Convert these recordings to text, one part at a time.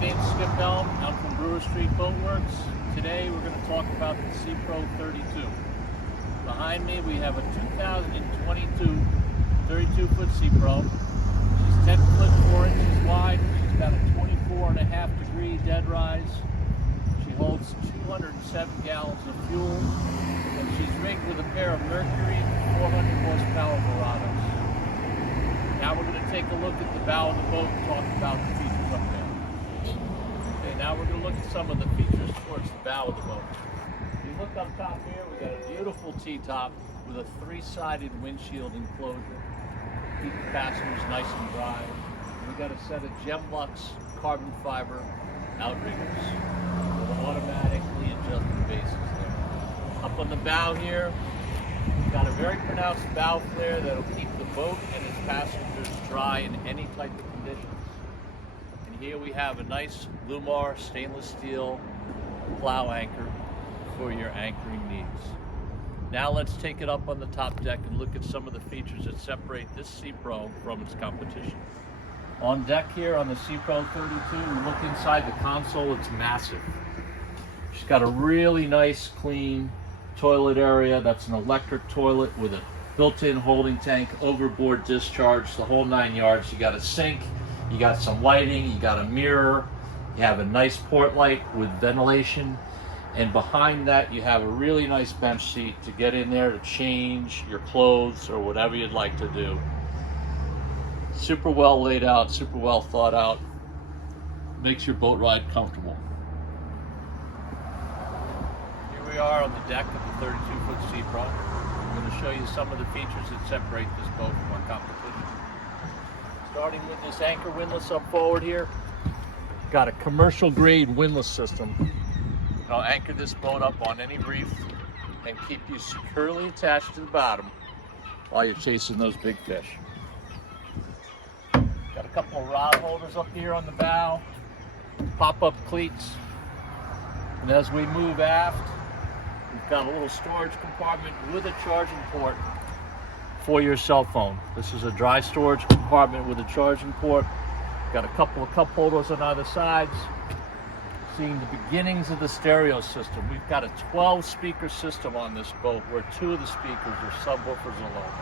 name's Skip Helme. I'm from Brewer Street Boatworks. Today we're going to talk about the Sea Pro 32. Behind me we have a 2022 32-foot Sea Pro. She's 10 foot 4 inches wide. She's got a 24.5-degree dead rise. She holds 207 gallons of fuel, and she's rigged with a pair of Mercury 400 horsepower Verados. Now we're going to take a look at the bow of the boat and talk about the features up there. Okay, now we're going to look at some of the features towards the bow of the boat. If you look up top here, we got a beautiful T-top with a 3-sided windshield enclosure. Keep the passengers nice and dry. We got a set of Gemlux carbon fiber outriggers with automatically adjusted bases there. Up on the bow here, we've got a very pronounced bow flare that'll keep the boat and its passengers dry in any type of conditions. And here we have a nice Lumar stainless steel plow anchor for your anchoring needs. Now let's take it up on the top deck and look at some of the features that separate this Sea Pro from its competition. On deck here on the Sea Pro 32, we look inside the console. It's massive. She's got a really nice clean toilet area. That's an electric toilet with a built-in holding tank, overboard discharge, the whole 9 yards. You got a sink, you got some lighting, you got a mirror, you have a nice port light with ventilation, and behind that you have a really nice bench seat to get in there to change your clothes or whatever you'd like to do. Super well laid out, super well thought out, makes your boat ride comfortable. Here we are on the deck of the 32-foot Sea Pro. I'm going to show you some of the features that separate this boat from our competition. Starting with this anchor windlass up forward here. Got a commercial grade windlass system. I'll anchor this boat up on any reef and keep you securely attached to the bottom while you're chasing those big fish. Got a couple of rod holders up here on the bow, pop-up cleats, and as we move aft, we've got a little storage compartment with a charging port for your cell phone. This is a dry storage compartment with a charging port. Got a couple of cup holders on either sides. Seeing the beginnings of the stereo system. We've got a 12-speaker system on this boat where 2 of the speakers are subwoofers alone.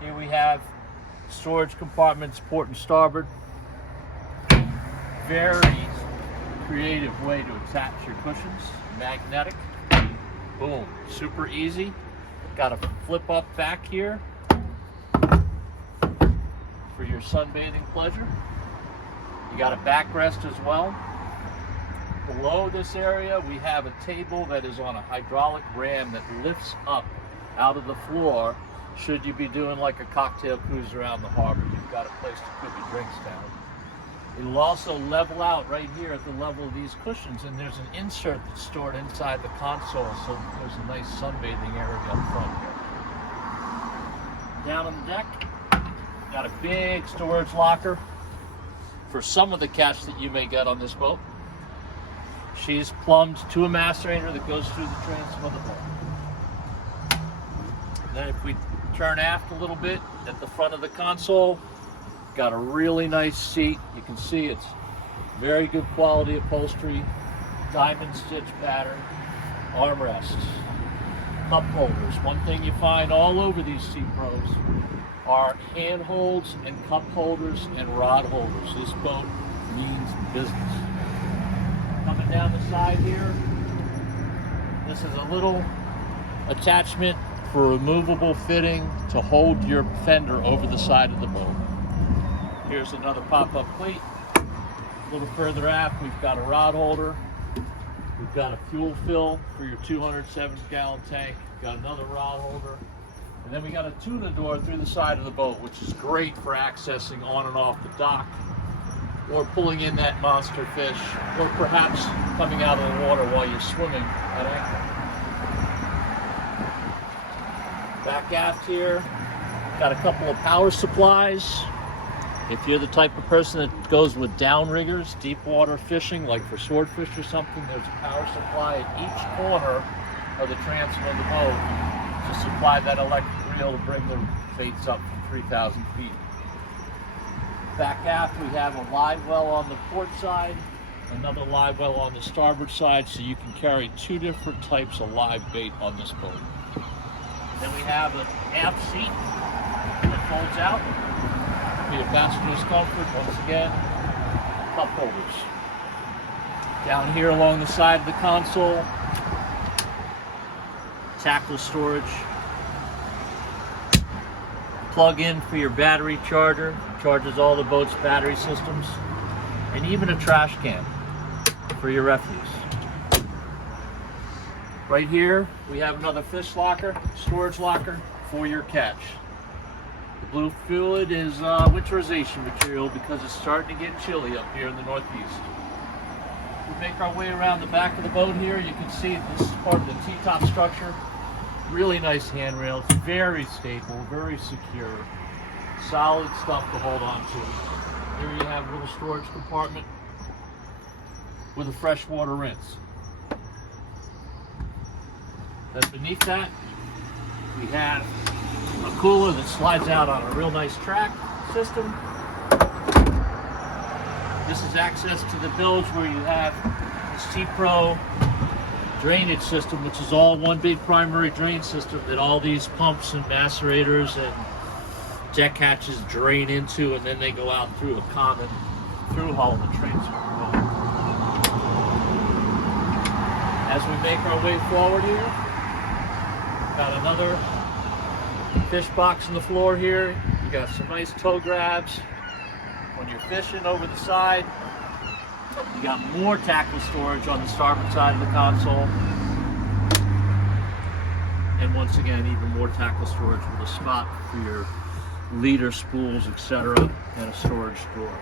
Here we have storage compartments, port and starboard. Very creative way to attach your cushions. Magnetic. Boom. Super easy. Got a flip up back here for your sunbathing pleasure. You got a backrest as well. Below this area, we have a table that is on a hydraulic ram that lifts up out of the floor should you be doing like a cocktail cruise around the harbor. You've got a place to put your drinks down. It'll also level out right here at the level of these cushions, and there's an insert that's stored inside the console, so there's a nice sunbathing area up front here. Down on the deck, got a big storage locker for some of the catch that you may get on this boat. She's plumbed to a macerator that goes through the transom of the boat. Then if we turn aft a little bit, at the front of the console, got a really nice seat. You can see it's very good quality upholstery, diamond stitch pattern, armrests, cup holders. One thing you find all over these Sea Pros are handholds and cup holders and rod holders. This boat means business. Coming down the side here, this is a little attachment for removable fitting to hold your fender over the side of the boat. Here's another pop-up plate. A little further aft, we've got a rod holder. We've got a fuel fill for your 207-gallon tank. We've got another rod holder. And then we got a tuna door through the side of the boat, which is great for accessing on and off the dock, or pulling in that monster fish, or perhaps coming out of the water while you're swimming at anchor. Back aft here, got a couple of power supplies. If you're the type of person that goes with downriggers, deep water fishing, like for swordfish or something, there's a power supply at each corner of the transom of the boat to supply that electric reel to bring the baits up from 3,000 feet. Back aft, we have a live well on the port side, another live well on the starboard side, so you can carry two different types of live bait on this boat. Then we have an aft seat that folds out for your passenger's comfort. Once again, cup holders. Down here along the side of the console, tackle storage. Plug in for your battery charger, charges all the boat's battery systems, and even a trash can for your refuse. Right here, we have another fish locker, storage locker for your catch. The blue fluid is winterization material because it's starting to get chilly up here in the Northeast. We make our way around the back of the boat here. You can see this is part of the T-top structure. Really nice handrail. It's very stable, very secure. Solid stuff to hold on to. Here you have a little storage compartment with a freshwater rinse. Then beneath that, we have a cooler that slides out on a real nice track system. This is access to the bilge where you have this T-Pro drainage system, which is all one big primary drain system that all these pumps and macerators and deck hatches drain into, and then they go out through a common through hull and transfer. As we make our way forward here, got another fish box on the floor here. You got some nice toe grabs when you're fishing over the side. You got more tackle storage on the starboard side of the console. And once again, even more tackle storage with a spot for your leader spools, etc., and a storage drawer.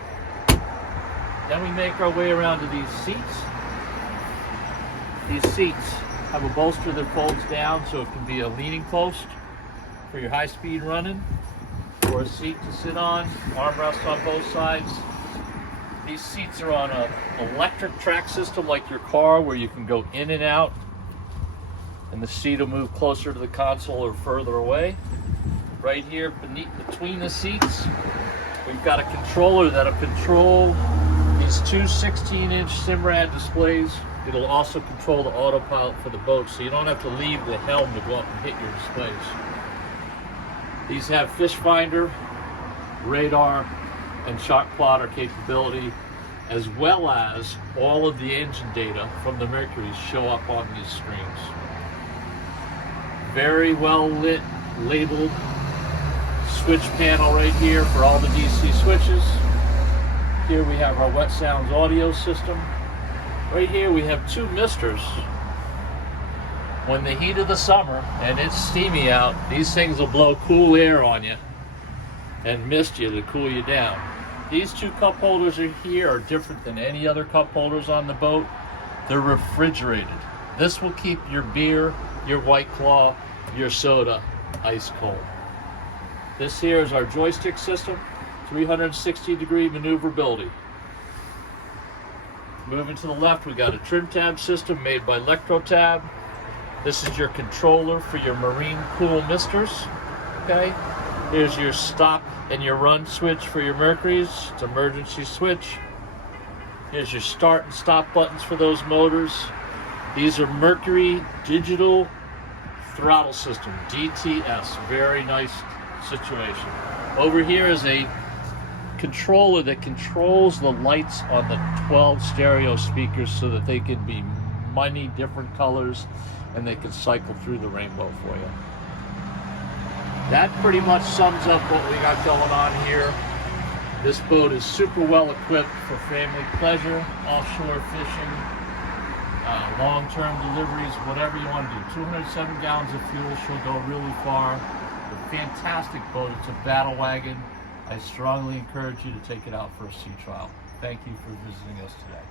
Then we make our way around to these seats. These seats have a bolster that folds down so it can be a leaning post for your high-speed running, or a seat to sit on, armrests on both sides. These seats are on an electric track system like your car, where you can go in and out and the seat will move closer to the console or further away. Right here between the seats, we've got a controller that'll control these two 16-inch Simrad displays. It'll also control the autopilot for the boat, so you don't have to leave the helm to go up and hit your displays. These have fish finder, radar, and shot plotter capability, as well as all of the engine data from the Mercuries show up on these screens. Very well lit, labeled switch panel right here for all the DC switches. Here we have our Wet Sounds audio system. Right here we have two misters. When the heat of the summer and it's steamy out, these things will blow cool air on you and mist you to cool you down. These two cup holders here are different than any other cup holders on the boat. They're refrigerated. This will keep your beer, your White Claw, your soda ice cold. This here is our joystick system, 360-degree maneuverability. Moving to the left, we got a trim tab system made by Electrotab. This is your controller for your marine cool misters. Okay, here's your stop and your run switch for your Mercuries. It's emergency switch. Here's your start and stop buttons for those motors. These are Mercury digital throttle system, DTS. Very nice situation. Over here is a controller that controls the lights on the 12 stereo speakers so that they can be many different colors and they can cycle through the rainbow for you. That pretty much sums up what we got going on here. This boat is super well equipped for family pleasure, offshore fishing, long-term deliveries, whatever you want to do. 207 gallons of fuel, she'll go really far. A fantastic boat. It's a battle wagon. I strongly encourage you to take it out for a sea trial. Thank you for visiting us today.